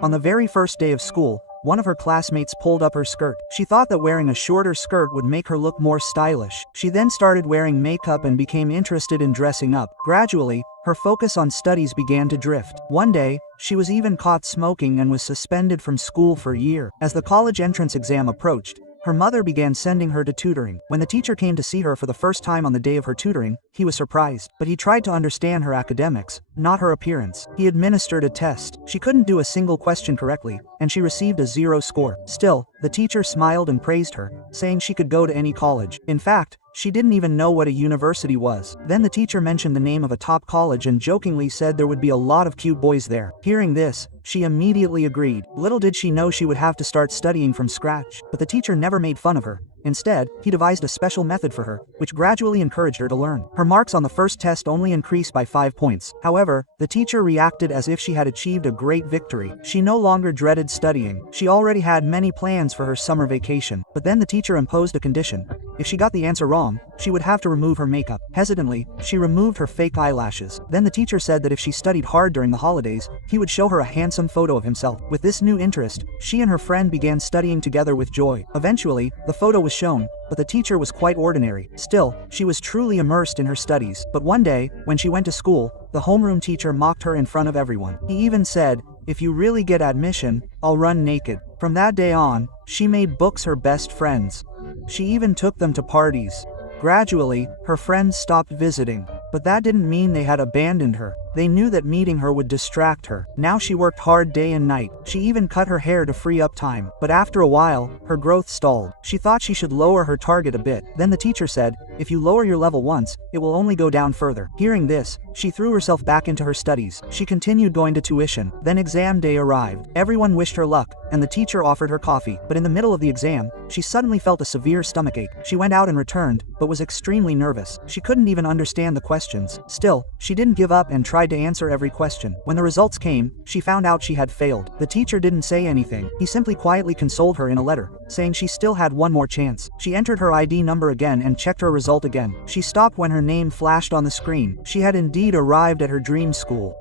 On the very first day of school, one of her classmates pulled up her skirt. She thought that wearing a shorter skirt would make her look more stylish. She then started wearing makeup and became interested in dressing up. Gradually, her focus on studies began to drift. One day, she was even caught smoking and was suspended from school for a year. As the college entrance exam approached, her mother began sending her to tutoring. When the teacher came to see her for the first time on the day of her tutoring, he was surprised, but he tried to understand her academics, not her appearance. He administered a test. She couldn't do a single question correctly, and she received a 0 score. Still, the teacher smiled and praised her, saying she could go to any college. In fact, she didn't even know what a university was. Then the teacher mentioned the name of a top college and jokingly said there would be a lot of cute boys there. Hearing this, she immediately agreed. Little did she know she would have to start studying from scratch. But the teacher never made fun of her. Instead, he devised a special method for her, which gradually encouraged her to learn. Her marks on the first test only increased by 5 points. However, the teacher reacted as if she had achieved a great victory. She no longer dreaded studying. She already had many plans for her summer vacation. But then the teacher imposed a condition. If she got the answer wrong, she would have to remove her makeup. Hesitantly, she removed her fake eyelashes. Then the teacher said that if she studied hard during the holidays, he would show her a handsome photo of himself. With this new interest, she and her friend began studying together with joy. Eventually, the photo was shown, but the teacher was quite ordinary. Still, she was truly immersed in her studies. But one day, when she went to school, the homeroom teacher mocked her in front of everyone. He even said, "If you really get admission, I'll run naked." From that day on, she made books her best friends. She even took them to parties. Gradually, her friends stopped visiting. But that didn't mean they had abandoned her. They knew that meeting her would distract her. Now she worked hard day and night. She even cut her hair to free up time. But after a while, her growth stalled. She thought she should lower her target a bit. Then the teacher said, "If you lower your level once, it will only go down further." Hearing this, she threw herself back into her studies. She continued going to tuition. Then exam day arrived. Everyone wished her luck, and the teacher offered her coffee. But in the middle of the exam, she suddenly felt a severe stomachache. She went out and returned, but was extremely nervous. She couldn't even understand the questions. Still, she didn't give up and tried to answer every question. When the results came, she found out she had failed. The teacher didn't say anything. He simply quietly consoled her in a letter, saying she still had one more chance. She entered her ID number again and checked her result again. She stopped when her name flashed on the screen. She had indeed arrived at her dream school.